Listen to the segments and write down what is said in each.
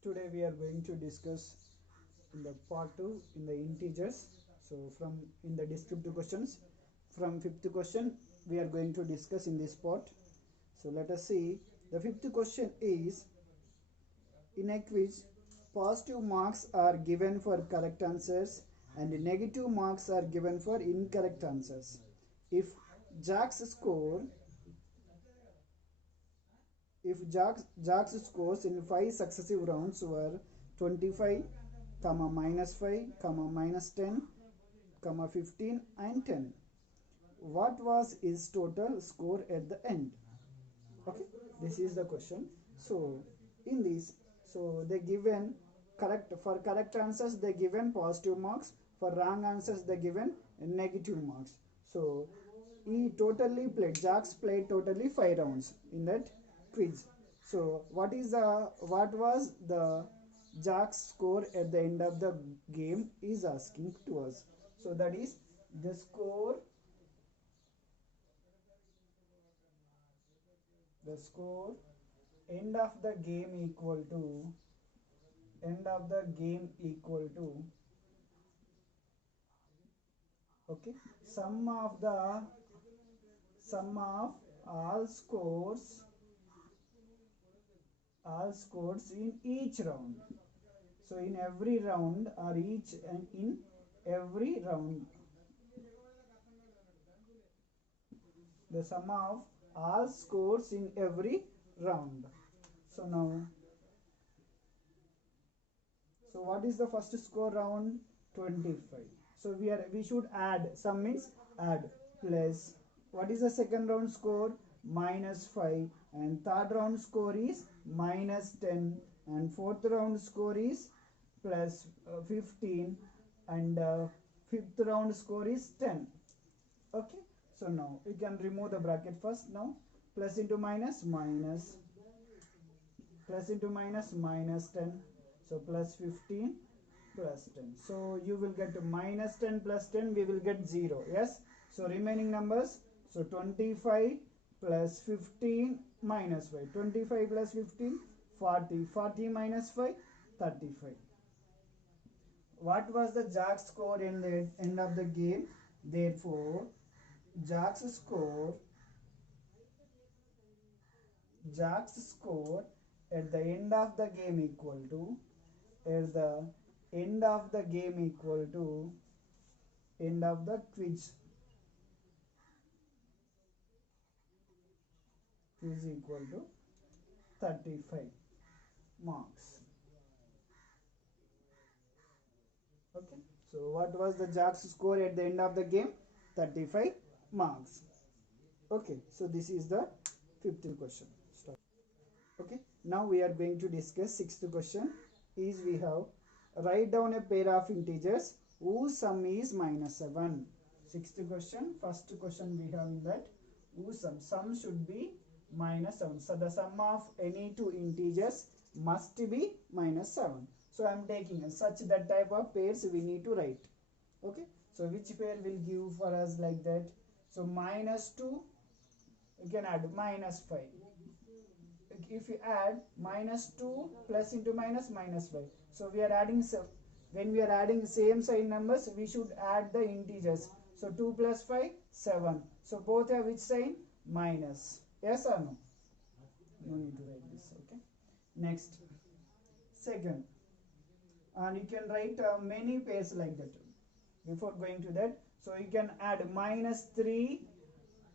Today we are going to discuss in the part 2 in the integers. So from in the descriptive questions from fifth question we are going to discuss in this part. So let us see, the fifth question is, in a quiz positive marks are given for correct answers and negative marks are given for incorrect answers. If Jack's score If Jack's scores in 5 successive rounds were 25, comma, -5, comma, -10, comma, 15 and 10, what was his total score at the end? Okay, this is the question. So in this, so they given correct answers they given positive marks, for wrong answers they given negative marks. So Jacks played totally 5 rounds in that quiz. So what was the Jack's score at the end of the game is asking to us. So that is the score end of the game equal to okay, sum of all scores in each round. So in every round or each and in every round, the sum of all scores in every round. So now, so what is the first score round? 25. So we should add, sum means add, plus what is the second round score? -5, and third round score is -10, and fourth round score is plus 15, and fifth round score is 10. Okay, so now we can remove the bracket first. Now plus into minus, minus, plus into minus, -10, so plus 15 plus 10. So you will get -10 plus 10, we will get 0. Yes, so remaining numbers, so 25 plus 15 minus 5, 25 plus 15, 40, 40 minus 5, 35. What was the Jack's score in the end of the game? Therefore, Jack's score at the end of the game equal to end of the quiz equal to 35 marks. Okay, so what was the Jack's score at the end of the game? 35 marks. Okay, so this is the fifth question. Start. Okay, now we are going to discuss sixth question. Is we have write down a pair of integers whose sum is -7. Sixth question, first question we have in that, whose sum should be -7. So the sum of any two integers must be -7. So I am taking such that type of pairs we need to write. Okay, so which pair will give for us like that? So -2, you can add -5. If you add -2 plus into -5, so we are adding, when we are adding same sign numbers we should add the integers. So 2 plus 5, 7. So both have which sign? Minus. Yes or no? No need to write this. Okay, next, second, and you can write many pairs like that. Before going to that, so you can add -3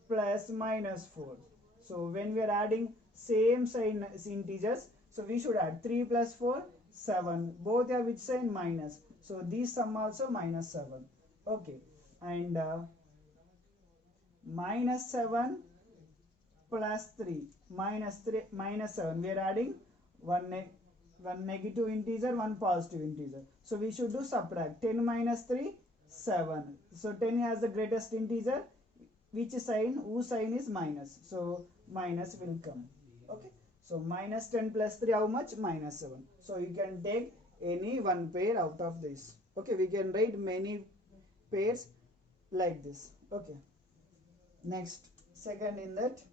plus -4. So when we are adding same sign integers, so we should add 3 plus 4, 7. Both have which sign? Minus. So these sum also -7. Okay, and -7 plus 3, -7. We are adding one negative integer, one positive integer. So we should do subtract. 10 minus 3, 7. So 10 has the greatest integer. Which sign? Whose sign is minus? So minus will come. Okay, so -10 plus 3, how much? -7. So you can take any one pair out of this. Okay, we can write many pairs like this. Okay, next, second in that,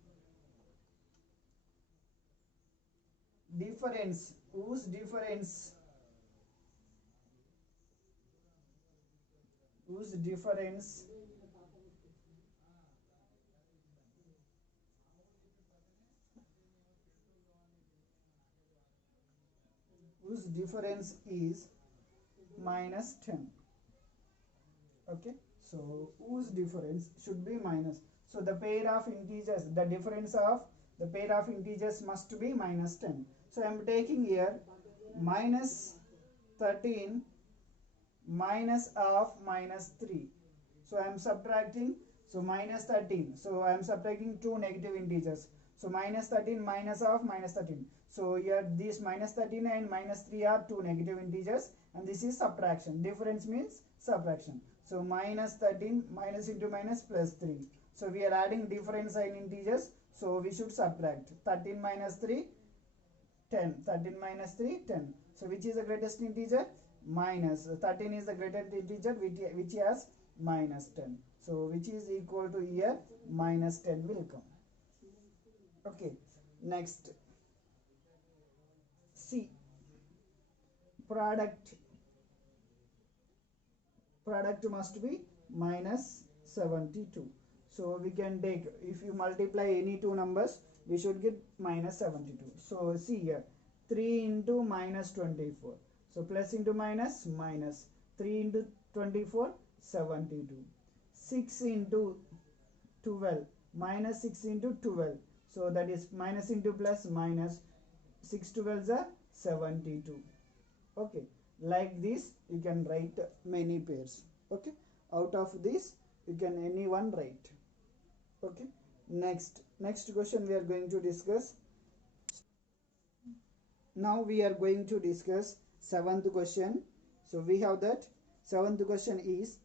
difference, whose difference, whose difference whose difference is minus 10. Okay, so whose difference should be minus. So the pair of integers, the difference of the pair of integers must be minus 10. So I am taking here minus 13 minus of minus 3. So I am subtracting, so minus 13. So I am subtracting two negative integers. So minus 13 minus of minus 13. So here this minus 13 and minus 3 are two negative integers, and this is subtraction. Difference means subtraction. So minus 13 minus into minus plus 3. So we are adding difference sign integers. So we should subtract 13 minus 3, 10. 13 minus 3, 10. So which is the greatest integer? Minus 13 is the greatest integer which has minus 10. So which is equal to here minus 10 will come. Okay, next C, product must be minus 72. So we can take, if you multiply any two numbers, we should get minus 72. So see here, 3 into minus 24. So plus into minus, minus. 3 into 24, 72. 6 into 12, minus 6 into 12. So that is minus into plus, minus. 6 12s are 72. Okay, like this you can write many pairs. Okay, out of this you can any one write. Okay, next question we are going to discuss. Now we are going to discuss seventh question. So we have that seventh question is,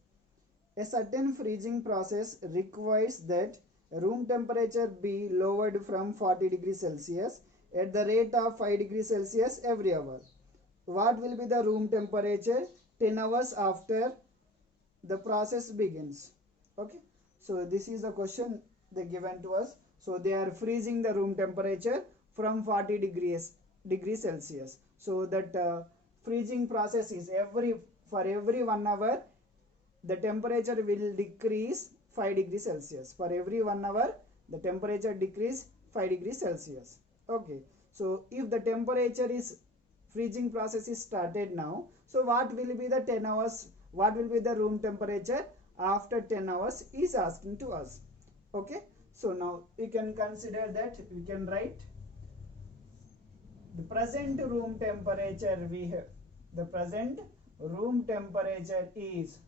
a certain freezing process requires that room temperature be lowered from 40 degrees Celsius at the rate of 5 degrees Celsius every hour. What will be the room temperature 10 hours after the process begins? Okay, so this is the question they given to us. So they are freezing the room temperature from 40 degrees Celsius. So that freezing process is for every 1 hour the temperature will decrease 5 degrees Celsius. For every 1 hour the temperature decrease 5 degrees Celsius. Okay, so if the temperature is freezing process is started now, so what will be the 10 hours, what will be the room temperature after 10 hours is asking to us. Okay, so now we can consider that we can write the present room temperature we have. The present room temperature is,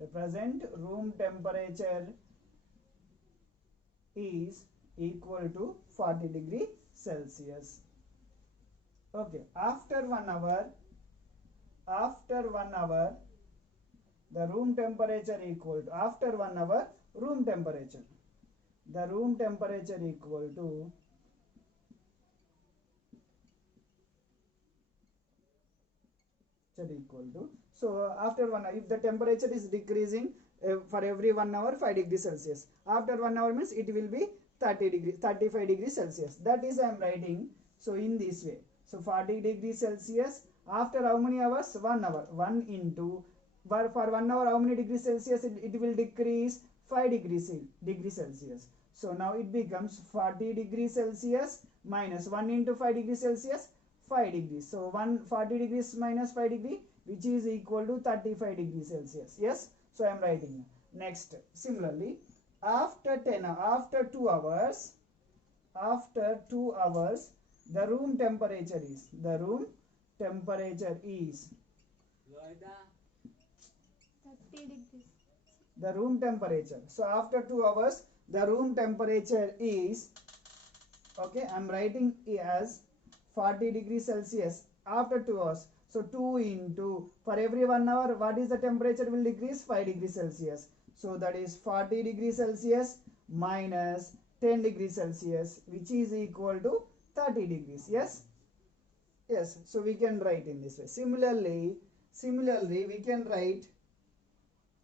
the present room temperature is equal to 40 degrees Celsius. Okay, after 1 hour, the room temperature equal to, after 1 hour room temperature, the room temperature equal to so after 1 hour, if the temperature is decreasing for every 1 hour 5 degrees Celsius, after 1 hour means it will be 35 degrees Celsius. That is I am writing so in this way. So 40 degrees Celsius after how many hours? 1 hour. 1 into, for 1 hour how many degrees Celsius it will decrease 5 degrees Celsius. So now it becomes 40 degrees Celsius minus 1 into 5 degrees Celsius, 5 degrees. So 140 degrees minus 5 degree, which is equal to 35 degrees Celsius. Yes, so I am writing. Next, similarly, after 2 hours, the room temperature is, the room temperature. So after 2 hours the room temperature is, okay, I am writing as 40 degrees Celsius after 2 hours. So 2 into, for every 1 hour what is the temperature will decrease? 5 degrees Celsius. So that is 40 degrees Celsius minus 10 degrees Celsius, which is equal to 30 degrees. Yes, yes, so we can write in this way. Similarly we can write,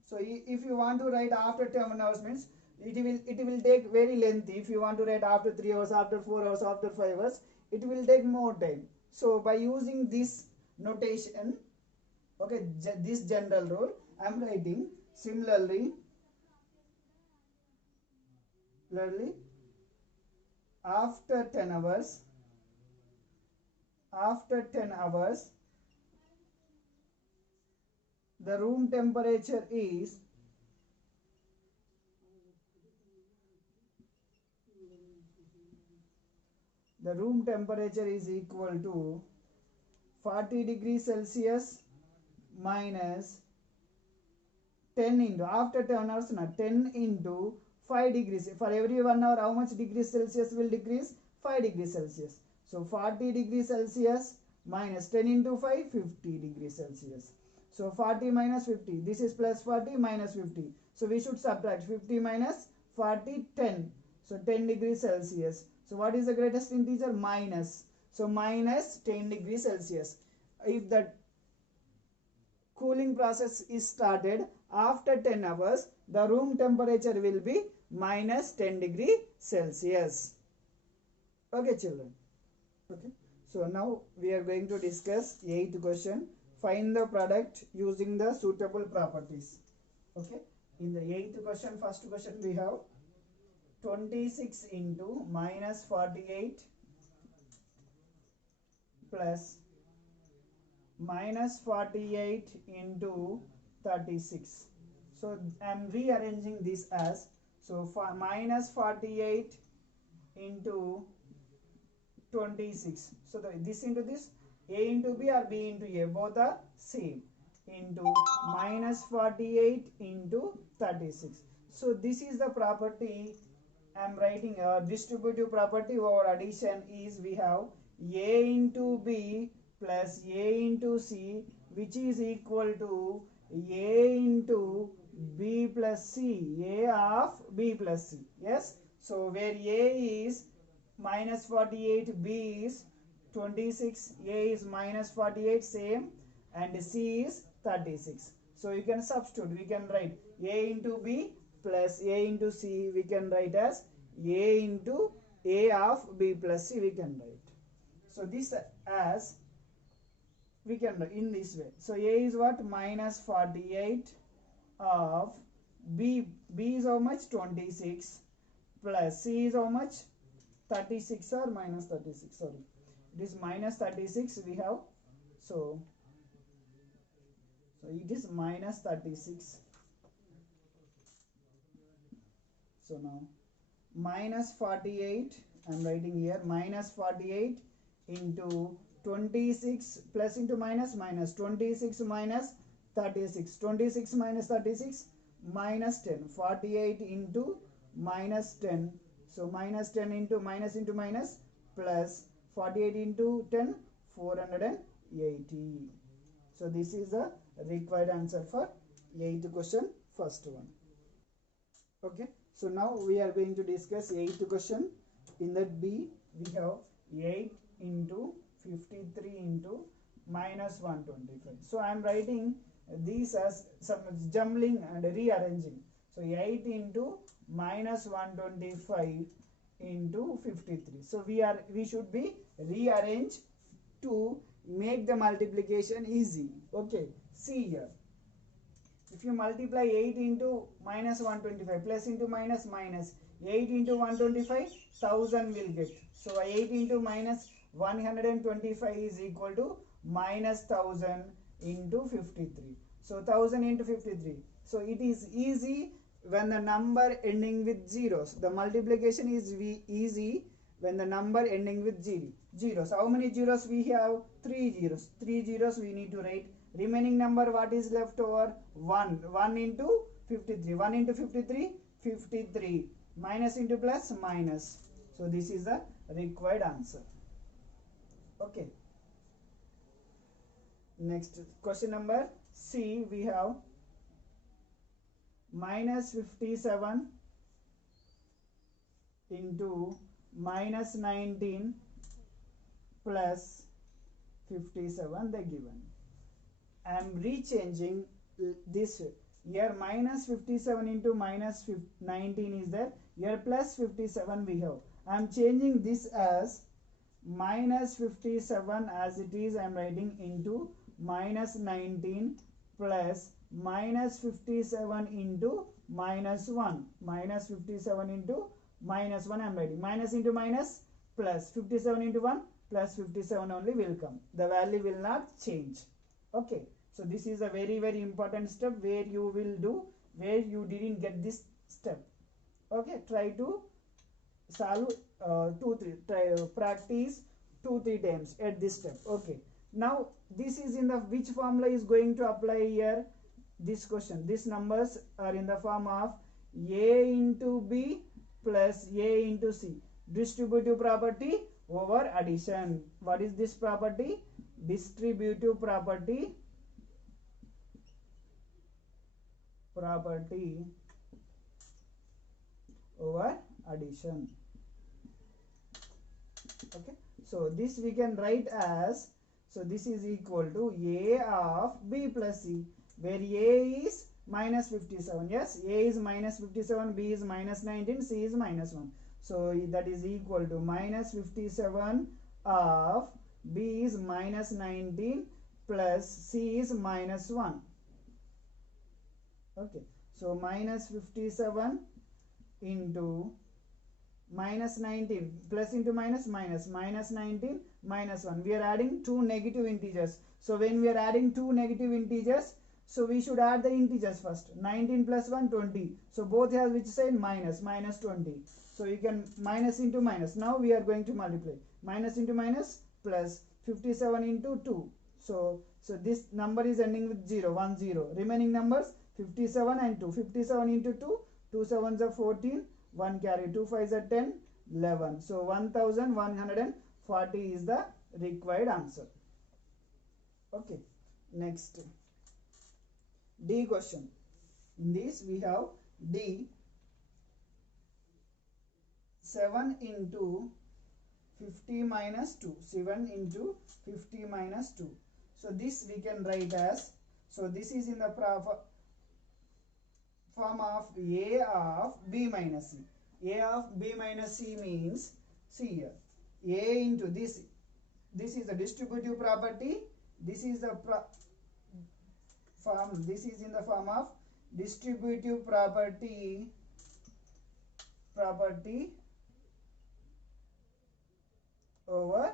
so if you want to write after 10 hours means it will take very lengthy. If you want to write after 3 hours, after 4 hours, after 5 hours, it will take more time. So by using this notation, okay, this general rule, I am writing similarly after 10 hours, the room temperature is equal to 40 degrees Celsius minus 10 into, after 10 hours, 10 into 5 degrees. For every 1 hour, how much degrees Celsius will decrease? 5 degrees Celsius. So 40 degrees Celsius minus 10 into 5, 50 degrees Celsius. So 40 minus 50, this is plus 40 minus 50. So we should subtract 50 minus 40, 10. So 10 degrees Celsius. So what is the greatest integer? Minus. So minus 10 degrees Celsius. If the cooling process is started after 10 hours, the room temperature will be minus 10 degree Celsius. Okay, children. Okay. So now we are going to discuss 8th question. Find the product using the suitable properties. Okay. In the 8th question, first question we have 26 into minus 48 plus minus 48 into 36. So I am rearranging this as, so for minus 48 into 26. So this into this, A into B or B into A, both are same, into minus 48 into 36. So this is the property I am writing. A distributive property over addition is, we have A into B plus A into C, which is equal to A into B plus C, A of B plus C. Yes. So where A is minus 48, B is 26, A is minus 48, same, and C is 36. So you can substitute. We can write A into B plus A into C. We can write as A into A of B plus C. We can write. So this as we can write in this way. So A is what? Minus 48 of B. B is how much? 26 plus C is how much? 36 or minus 36. Sorry, it is minus 36 we have. So it is minus 36. So now minus 48, I am writing here minus 48 into 26 plus into minus, minus 26 minus 36, 26 minus 36 minus 10, 48 into minus 10. So minus 10 into minus plus 48 into 10, 480. So this is the required answer for 8th question, first one. Okay. So now we are going to discuss 8th question. In that B, we have 8 into 53 into minus 125. So I am writing these as some jumbling and rearranging. So 8 into minus 125 into 53. So we should be rearranged to make the multiplication easy. Okay, see here. If you multiply 8 into minus 125 plus into minus, 8 into 125, 1000 will get. So 8 into minus 125 is equal to minus 1000 into 53. So 1000 into 53. So it is easy when the number ending with zeros. The multiplication is easy when the number ending with zeros. How many zeros we have? 3 zeros. 3 zeros we need to write. Remaining number, what is left over? 1. 1 into 53. 1 into 53, 53. Minus into plus, minus. So this is the required answer. Okay. Next, question number C, we have minus 57 into minus 19 plus 57, they given. I am rechanging this here. Minus 57 into minus 19 is there. Here plus 57 we have. I am changing this as minus 57 as it is I am writing into minus 19 plus minus 57 into minus 1. Minus 57 into minus 1 I am writing. Minus into minus plus 57 into 1 plus 57 only will come. The value will not change. Okay. So this is a very very important step where you will do, where you didn't get this step. Okay. Try to solve practice 2-3 times at this step. Okay. Now this is in the which formula is going to apply here? This question, these numbers are in the form of a into b plus a into c. Distributive property over addition. What is this property? Distributive property over addition. Okay. So this we can write as, so this is equal to a of b plus c, where a is minus 57. Yes, a is minus 57, b is minus 19, c is minus 1. So that is equal to minus 57 of b is minus 19 plus c is minus 1. Okay. So minus 57 into minus 19 plus into minus minus 19 minus 1. We are adding two negative integers. So when we are adding two negative integers, so we should add the integers first. 19 plus 1 20. So both have which side? Minus 20. So you can minus into minus. Now we are going to multiply. Minus into minus plus 57 into 2. So this number is ending with 0, 1 0. Remaining numbers 57 and 2. 57 into 2, 2 sevens are 14. 1 carry, 2 5s are 10, 11. So 1140 is the required answer. Okay. Next, D question. In this we have D, 7 into 50 minus 2. 7 into 50 minus 2. So this we can write as, so this is in the form of a of b minus c. A of b minus c means, see here, a into this is the distributive property, this is the form, this is in the form of distributive property over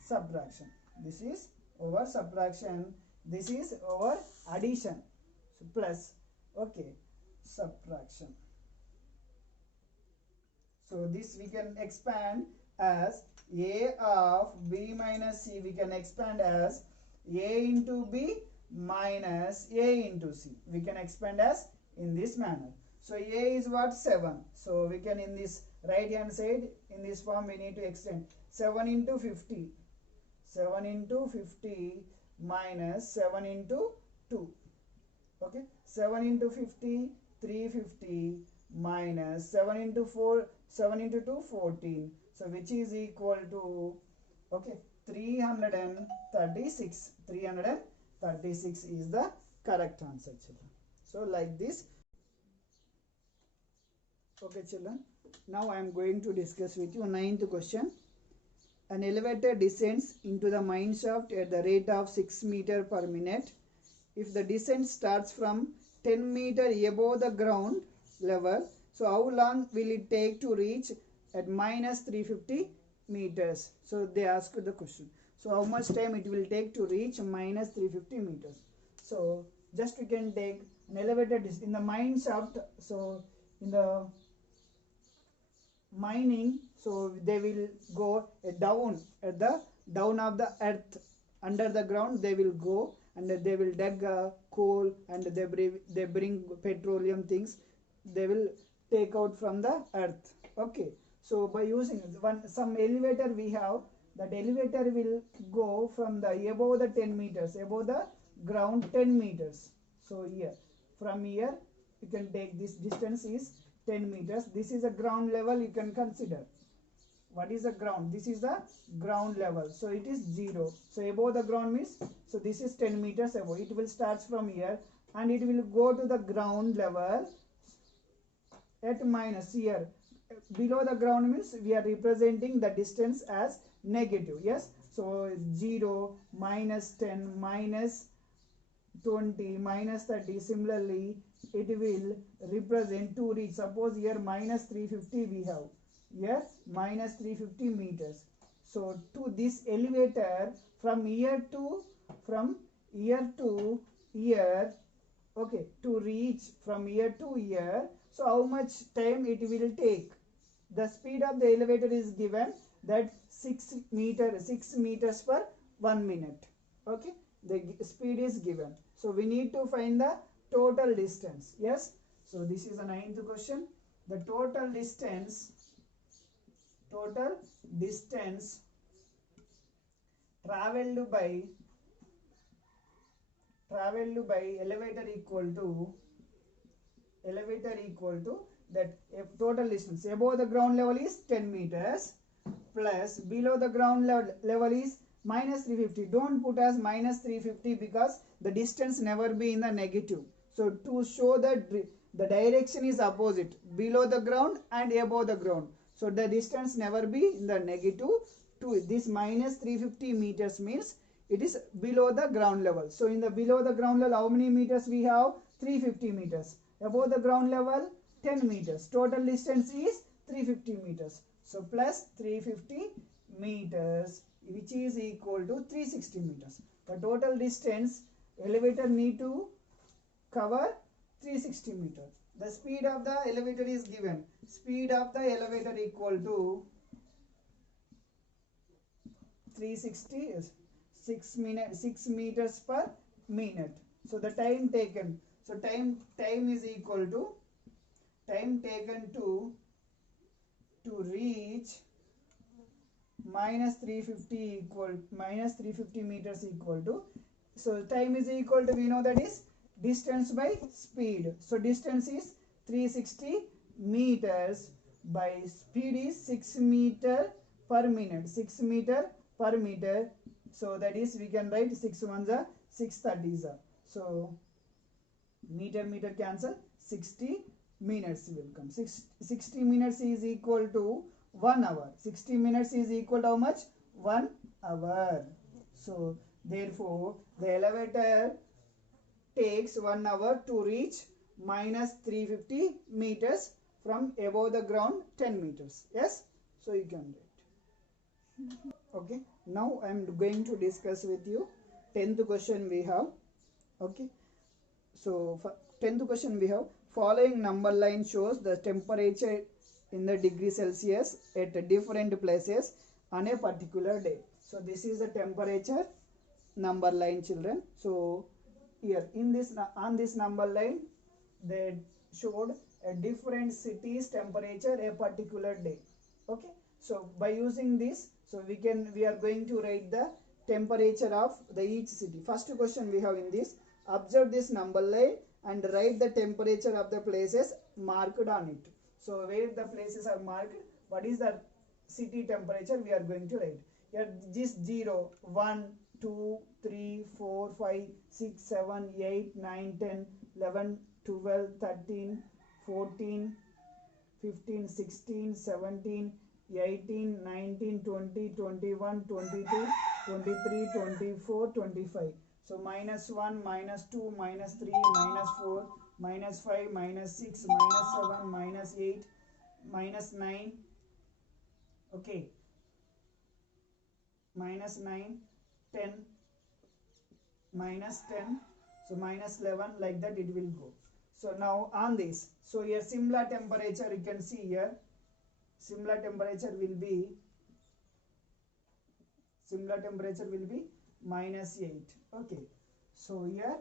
subtraction. This is over subtraction, this is over addition. So plus, okay, subtraction. So this we can expand as a of b minus c, we can expand as a into b minus a into c. We can expand as in this manner. So a is what? 7. So we can, in this right hand side, in this form we need to extend 7 into 50. 7 into 50 minus 7 into 2. Okay, 7 into 50, 350 minus 7 into 4, 7 into 2, 14. So which is equal to, okay, 336. 336 is the correct answer, children. So like this. Okay, children. Now I am going to discuss with you 9th question. An elevator descends into the mine shaft at the rate of 6 meters per minute. If the descent starts from 10 meters above the ground level, so how long will it take to reach at minus 350 meters? So they ask the question. So how much time it will take to reach minus 350 meters? So just we can take an elevator in the mine shaft. So in the mining, so they will go down at the down of the earth, under the ground they will go, and they will dig coal, and they bring petroleum things, they will take out from the earth. Okay, so by using some elevator we have, that elevator will go from the above the 10 meters, above the ground 10 meters. So here, from here you can take, this distance is 10 meters. This is a ground level, you can consider. What is the ground? This is the ground level. So it is 0. So above the ground means, so this is 10 meters above. It will start from here and it will go to the ground level at minus here. below the ground means we are representing the distance as negative. Yes, so 0, minus 10, minus 20, minus 30. Similarly it will represent to reach, suppose here minus 350 we have, here minus 350 meters. So to this elevator from here to here, okay, to reach from here to here, so how much time it will take? The speed of the elevator is given that 6 meters per 1 minute. Okay, the speed is given, so we need to find the total distance. Yes, so this is the 9th question. The total distance traveled by elevator equal to that total distance above the ground level is 10 meters plus below the ground level is minus 350. Don't put as minus 350 because the distance never be in the negative. So to show that the direction is opposite, below the ground and above the ground, so the distance never be in the negative. To this minus 350 meters means it is below the ground level. So in the below the ground level, how many meters we have? 350 meters. Above the ground level, 10 meters. Total distance is 350 meters. So plus 350 meters, which is equal to 360 meters. The total distance elevator need to cover 360 meters. The speed of the elevator is given. Speed of the elevator equal to 360 is 6 meters per minute. So the time taken, so time is equal to time taken to reach minus 350 meters equal to, so time is equal to, we know that is distance by speed. So distance is 360 meters by speed is 6 meter per minute. 6 meter per meter. So that is, we can write 6 ones are 6 30s are. So meter cancel, 60 minutes will come. 60 minutes is equal to 1 hour. 60 minutes is equal to how much? 1 hour. So therefore the elevator takes 1 hour to reach minus 350 meters from above the ground 10 meters. Yes, so you can write. Okay, now I am going to discuss with you 10th question we have. Okay, so for 10th question we have, following number line shows the temperature in the degree Celsius at different places on a particular day. So this is the temperature number line, children. So here in this, on this number line they showed a different city's temperature a particular day. Okay, so by using this, so we are going to write the temperature of the each city. First question we have in this, observe this number line and write the temperature of the places marked on it. So where the places are marked, what is the city temperature we are going to write. Here this 0, 1, 2, 3, 4, 5, 6, 7, 8, 9, 10, 11, 12, 13, 14, 15, 16, 17, 18, 19, 20, 21, 22, 23, 24, 25. So minus 1, minus 2, minus 3, minus 4, minus 5, minus 6, minus 7, minus 8, minus 9. Okay. Minus 9, 10, minus 10. So minus 11, like that it will go. So now on this, so here similar temperature you can see here. Similar temperature will be minus 8. Okay, so here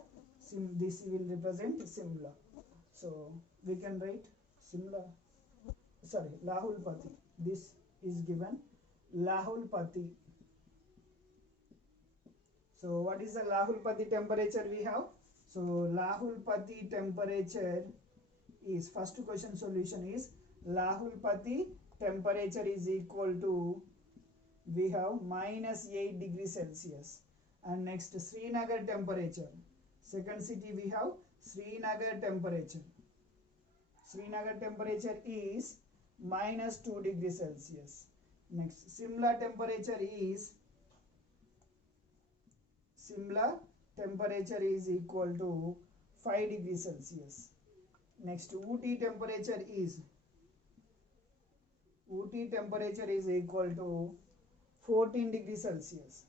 this will represent similar. So we can write similar, sorry, Lahulpati. This is given Lahulpati. So what is the Lahulpati temperature we have? So Lahulpati temperature is, first question solution is Lahulpati temperature is equal to, we have minus 8 degrees Celsius. And next Srinagar temperature, second city we have Srinagar temperature. Srinagar temperature is minus 2 degrees Celsius. Next, similar temperature is equal to 5 degrees Celsius. Next, Ooty temperature is equal to 14 degrees Celsius.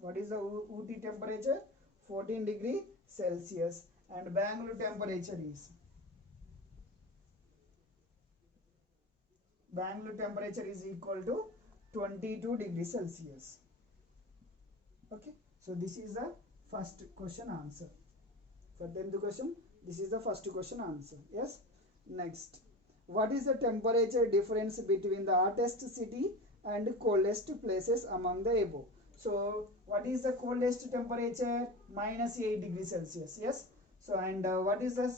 What is the Ooty temperature? 14 degree Celsius. And Bangalore temperature is equal to 22 degrees Celsius. Okay, so this is the first question answer. For 10th question, this is the first question answer. Yes. Next, what is the temperature difference between the hottest city and coldest places among the above? So what is the coldest temperature? Minus 8 degrees Celsius. Yes. So and what is the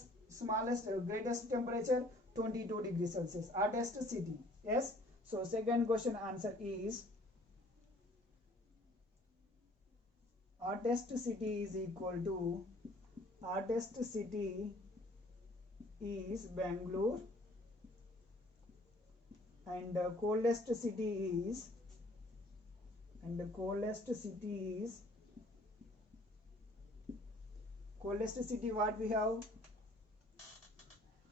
greatest temperature? 22 degrees Celsius. Hottest city. Yes. So second question answer is hottest city is Bangalore, and coldest city is what we have?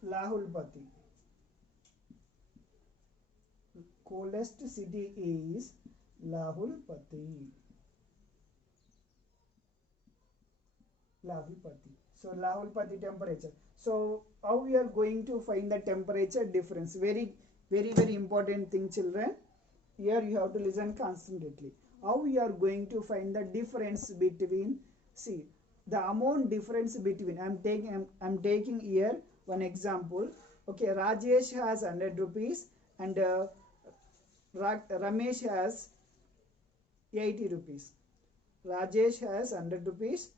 Lahulpati. Coldest city is Lahulpati. So Lahulpati temperature. So how we are going to find the temperature difference? Very important thing, children. Here you have to listen constantly. How we are going to find the difference between, see, the amount difference between, I'm taking here one example. Okay, Rajesh has 100 rupees and Ramesh has 80 rupees. Rajesh has 100 rupees,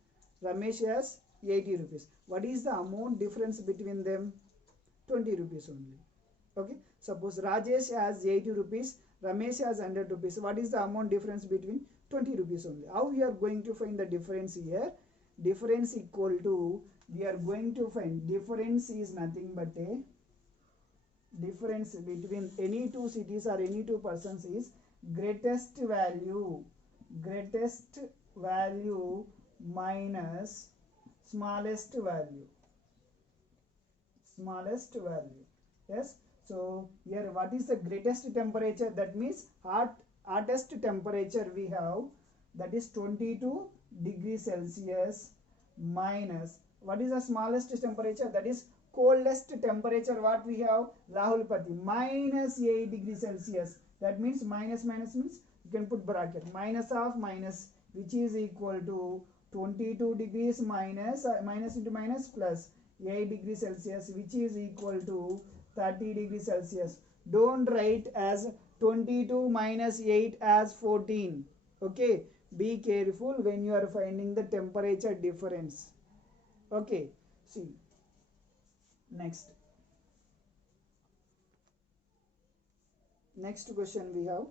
Ramesh has 80 rupees. What is the amount difference between them? 20 rupees only. Okay, suppose Rajesh has 80 rupees, Ramesh has 100 rupees. What is the amount difference between? 20 rupees only. How we are going to find the difference here? Difference equal to, we are going to find difference is nothing but a difference between any two cities or any two persons is greatest value minus smallest value. Yes. So here what is the greatest temperature? That means hottest temperature we have, that is 22 degrees Celsius, minus what is the smallest temperature? That is coldest temperature what we have? Lahulpati, minus 8 degrees Celsius. That means minus means you can put bracket, minus of minus, which is equal to 22 degrees minus into minus plus 8 degrees Celsius, which is equal to 30 degrees Celsius. Don't write as 22 minus 8 as 14. Okay, be careful when you are finding the temperature difference. Okay, see, next question we have.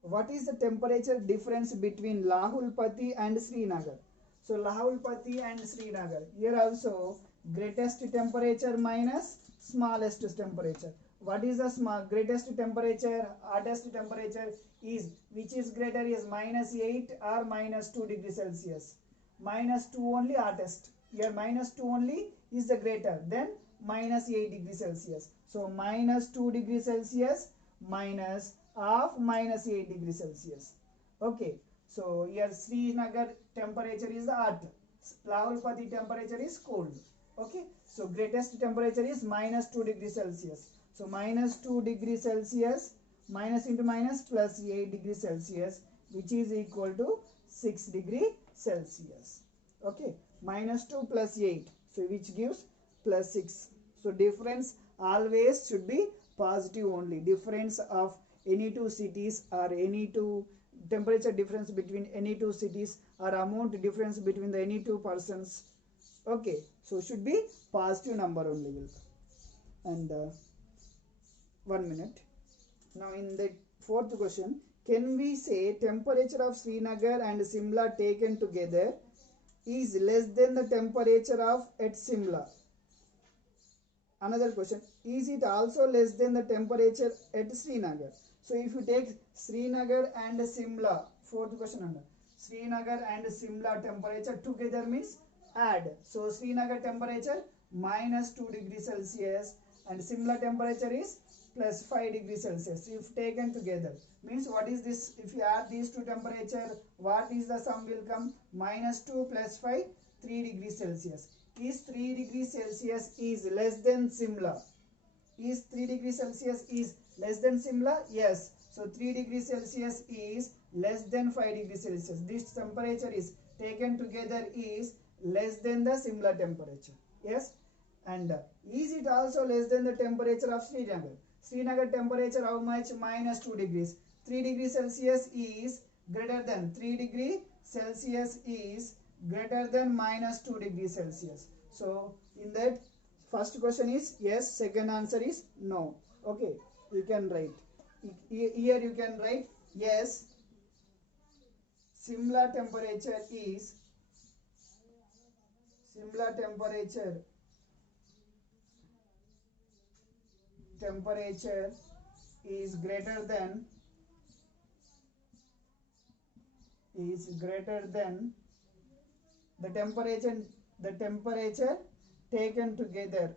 What is the temperature difference between Lahulpati and Srinagar? So Lahulpati and Srinagar, here also greatest temperature minus smallest temperature. What is the greatest temperature? Hottest temperature is, which is greater, is minus 8 or minus 2 degrees Celsius. Minus 2 only hottest. Here minus 2 only is the greater, then minus 8 degrees Celsius. So minus 2 degrees Celsius minus of minus 8 degrees Celsius. Okay, so here Srinagar temperature is hot, Lahulpati temperature is cold. Okay, so greatest temperature is minus 2 degrees Celsius. So minus 2 degrees Celsius, minus into minus plus 8 degrees Celsius, which is equal to 6 degrees Celsius. Okay, minus 2 plus 8, so which gives plus 6. So difference always should be positive only. Difference of any two cities or any two temperature difference between any two cities or amount difference between the any two persons. Okay, so should be positive number only. And 1 minute. Now in the fourth question, can we say temperature of Srinagar and Simla taken together is less than the temperature of at Simla? Another question, is it also less than the temperature at Srinagar? So if you take Srinagar and Simla, fourth question under Srinagar and Simla temperature together means add. So Srinagar temperature minus 2 degrees Celsius and Simla temperature is plus 5 degrees Celsius. If taken together means what is this? If you add these two temperature, what is the sum will come? Minus 2 plus 5, 3 degrees Celsius. Is 3 degrees Celsius is less than Simla? Is 3 degrees Celsius is less than Simla? Yes. So 3 degrees Celsius is less than 5 degrees Celsius. This temperature is taken together is less than the Simla temperature. Yes. And is it also less than the temperature of Srinagar? Srinagar temperature how much? Minus 2 degrees. 3 degrees Celsius is greater than 3 degrees Celsius is greater than minus 2 degrees Celsius. So in that first question is yes, second answer is no. Okay, you can write. Here you can write yes, Simla temperature is greater than the temperature taken together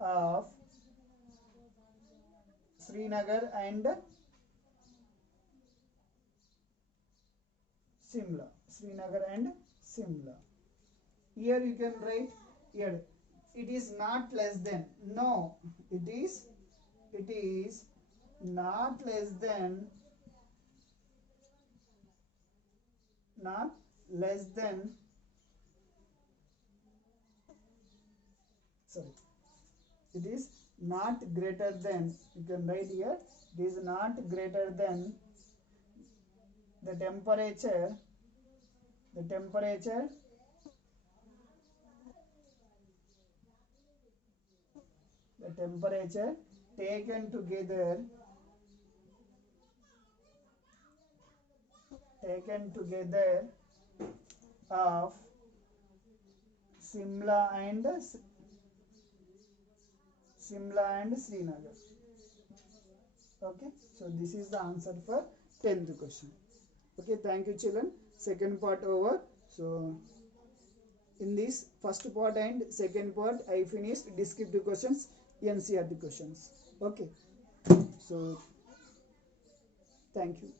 of Srinagar and Simla. Here you can write here it is not less than. No, it is not less than sorry, it is not greater than, you can write here, it is not greater than the temperature taken together of Simla and Srinagar. Okay, so this is the answer for 10th question. Okay, thank you children. Second part over. So in this first part and second part I finished descriptive questions, NCERT questions. Okay, so thank you.